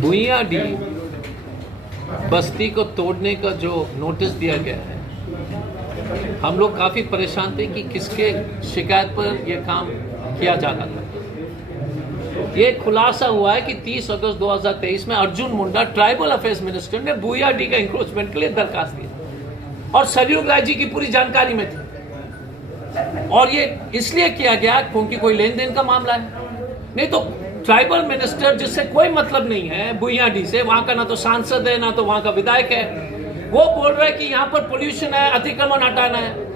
भुइयाडी बस्ती को तोड़ने का जो नोटिस दिया गया है, हम लोग काफ़ी परेशान थे कि किसके शिकायत पर यह काम किया जा रहा था। ये खुलासा हुआ है कि 30 अगस्त 2023 में Arjun Munda tribal affairs minister ने भुइयाडी का इंक्रोचमेंट के लिए दरखास्त दी और सरयू राय जी की पूरी जानकारी में थी। और ये इसलिए किया गया क्योंकि कोई लेन देन का मामला है, नहीं तो ट्राइबल मिनिस्टर जिससे कोई मतलब नहीं है भुइयाडी से, वहां का ना तो सांसद है ना तो वहां का विधायक है, वो बोल रहा है कि यहाँ पर पोल्यूशन है, अतिक्रमण हटाना है।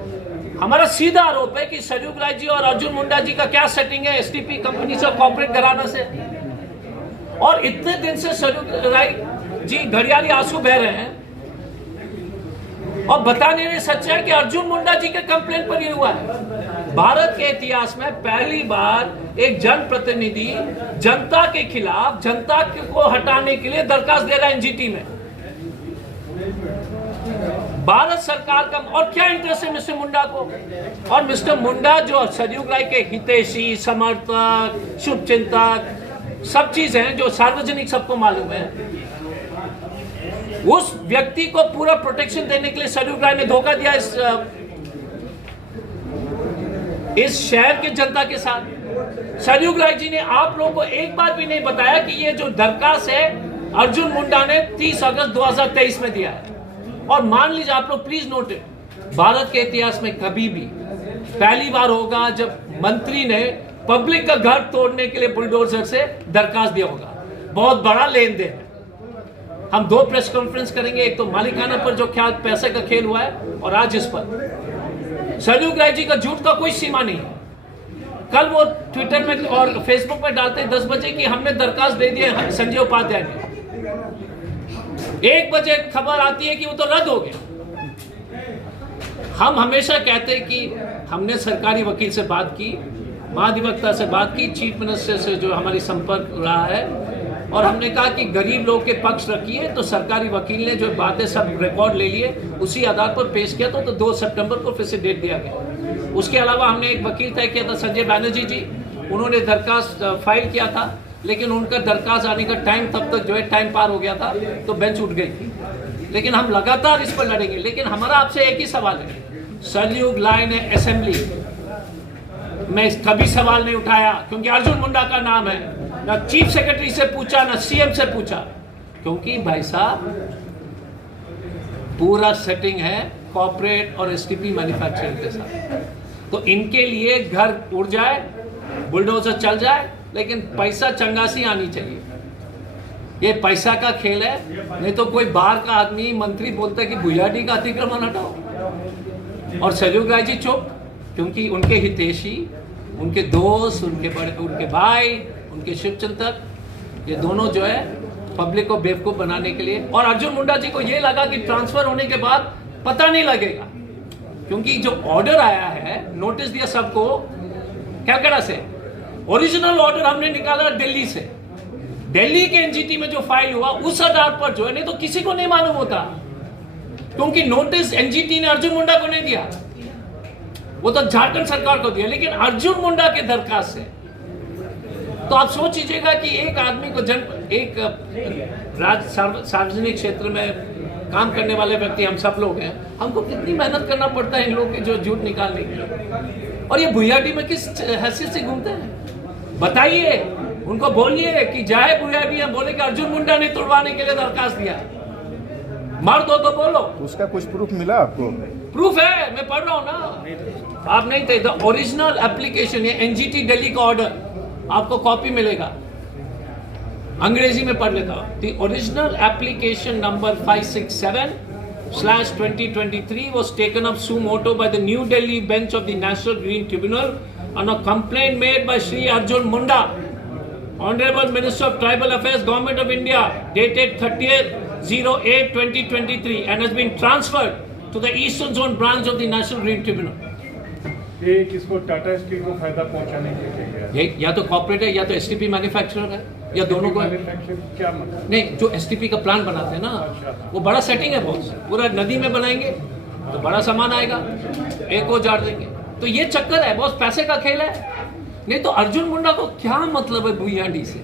हमारा सीधा आरोप है कि सरयू राय जी और अर्जुन मुंडा जी का क्या सेटिंग है एसटीपी कंपनी से, कॉर्पोरेट घराना से। और इतने दिन से सरयू राय जी घड़ियाली आंसू बह रहे हैं और बताने में सच है कि अर्जुन मुंडा जी के कंप्लेंट पर ये हुआ है। भारत के इतिहास में पहली बार एक जनप्रतिनिधि जनता के खिलाफ, जनता को हटाने के लिए दरखास्त दे रहा है एनजीटी में। भारत सरकार का और क्या इंटरेस्ट है मिस्टर मुंडा को? और मिस्टर मुंडा जो सरयू राय के हितैषी, समर्थक, शुभचिंतक सब चीज हैं जो सार्वजनिक सबको मालूम है, उस व्यक्ति को पूरा प्रोटेक्शन देने के लिए सरयू राय ने धोखा दिया इस शहर के जनता के साथ। सरयू राय जी ने आप लोगों को एक बार भी नहीं बताया कि ये जो दरखास्त है अर्जुन मुंडा ने 30 अगस्त 2023 में दिया है। और मान लीजिए आप लोग प्लीज नोट इट, भारत के इतिहास में कभी भी पहली बार होगा जब मंत्री ने पब्लिक का घर तोड़ने के लिए बुलडोजर से दरखास्त दिया होगा। बहुत बड़ा लेन देन है। हम 2 प्रेस कॉन्फ्रेंस करेंगे, एक तो मालिकाना पर जो क्या पैसे का खेल हुआ है और आज इस पर। सरयू राय जी का झूठ का कोई सीमा नहीं है। कल वो ट्विटर में और फेसबुक में डालते हैं 10 बजे कि हमने दरखास्त दे दी है संजय उपाध्याय ने। 1 बजे खबर आती है कि वो तो रद्द हो गया। हम हमेशा कहते हैं कि हमने सरकारी वकील से बात की, महाधिवक्ता से बात की, चीफ मिनिस्टर से जो हमारी संपर्क रहा है, और हमने कहा कि गरीब लोग के पक्ष रखिए। तो सरकारी वकील ने जो बातें सब रिकॉर्ड ले लिए, उसी आधार पर पेश किया तो 2 सितंबर को फिर से डेट दिया गया। उसके अलावा हमने एक वकील तय किया था, संजय बैनर्जी जी, उन्होंने दरखास्त फाइल किया था, लेकिन उनका दरखास्त आने का टाइम तब तक जो है टाइम पार हो गया था तो बेंच उठ गई थी। लेकिन हम लगातार इस पर लड़ेंगे। लेकिन हमारा आपसे एक ही सवाल है, सरयू राय ने असेंबली में कभी सवाल नहीं उठाया क्योंकि अर्जुन मुंडा का नाम है। ना चीफ सेक्रेटरी से पूछा, ना सीएम से पूछा, क्योंकि भाई साहब पूरा सेटिंग है कॉर्पोरेट और एसटीपी मैन्युफैक्चरिंग के साथ। तो इनके लिए घर उड़ जाए, बुलडोजर चल जाए, लेकिन पैसा चंगासी आनी चाहिए। ये पैसा का खेल है। नहीं तो कोई बाहर का आदमी मंत्री बोलता है कि भुइयाडी का अतिक्रमण हटाओ और सरयू राय जी चुप, क्योंकि उनके हितैषी, उनके दोस्त, उनके भाई, उनके शुभचिंतक, ये दोनों जो है पब्लिक को बेवकूफ बनाने के लिए। और अर्जुन मुंडा जी को ये लगा कि ट्रांसफर होने के बाद पता नहीं लगेगा, क्योंकि जो ऑर्डर आया है, नोटिस दिया सबको कैलकाटा से, ओरिजिनल ऑर्डर हमने निकाला दिल्ली से। दिल्ली के एनजीटी में जो फाइल हुआ उस आधार पर जो है, नहीं तो किसी को नहीं मालूम होता, क्योंकि नोटिस एनजीटी ने अर्जुन मुंडा को नहीं दिया, वो तो झारखंड सरकार को दिया, लेकिन अर्जुन मुंडा के दरखास्त से। तो आप सोच लीजिएगा कि एक आदमी को एक सार्वजनिक क्षेत्र में काम करने वाले व्यक्ति हम सब लोग हैं, हमको कितनी मेहनत करना पड़ता है इन लोगों के जो झूठ निकालने के लिए। और ये भुइयाडी में किस हैसियत से घूमते हैं बताइए? उनको बोलिए कि जाए भुइयाडी, बोले कि अर्जुन मुंडा ने तोड़वाने के लिए दरखास्त दिया। मार दो तो बोलो। उसका कुछ प्रूफ मिला आपको? प्रूफ है, मैं पढ़ रहा हूं ना। आप नहीं थे? The original application, NGT Delhi का ऑर्डर, आपको कॉपी मिलेगा, अंग्रेजी में पढ़ लेता हूं। The original application number 567/2023 was taken up suo motu by the New Delhi bench of the National Green Tribunal on a complaint made by Shri Arjun Munda, Honorable Minister of Tribal Affairs, Government of India, dated 30/08/2023, and has been transferred to the Eastern Zone branch of the National Green Tribunal. ये किसको, Tata steel को फायदा पहुंचाने के लिए? ये या तो कॉर्पोरेट है या तो एसटीपी मैन्युफैक्चरर है, या दोनों को है। क्या मतलब? नहीं, जो एसटीपी का प्लांट बनाते हैं ना, वो बड़ा सेटिंग है, बहुत पूरा नदी में बनाएंगे तो बड़ा सामान आएगा, एक को उजाड़ देंगे। तो ये चक्कर है, बहुत पैसे का खेल है। नहीं तो अर्जुन मुंडा को क्या मतलब है भुइयाडी से?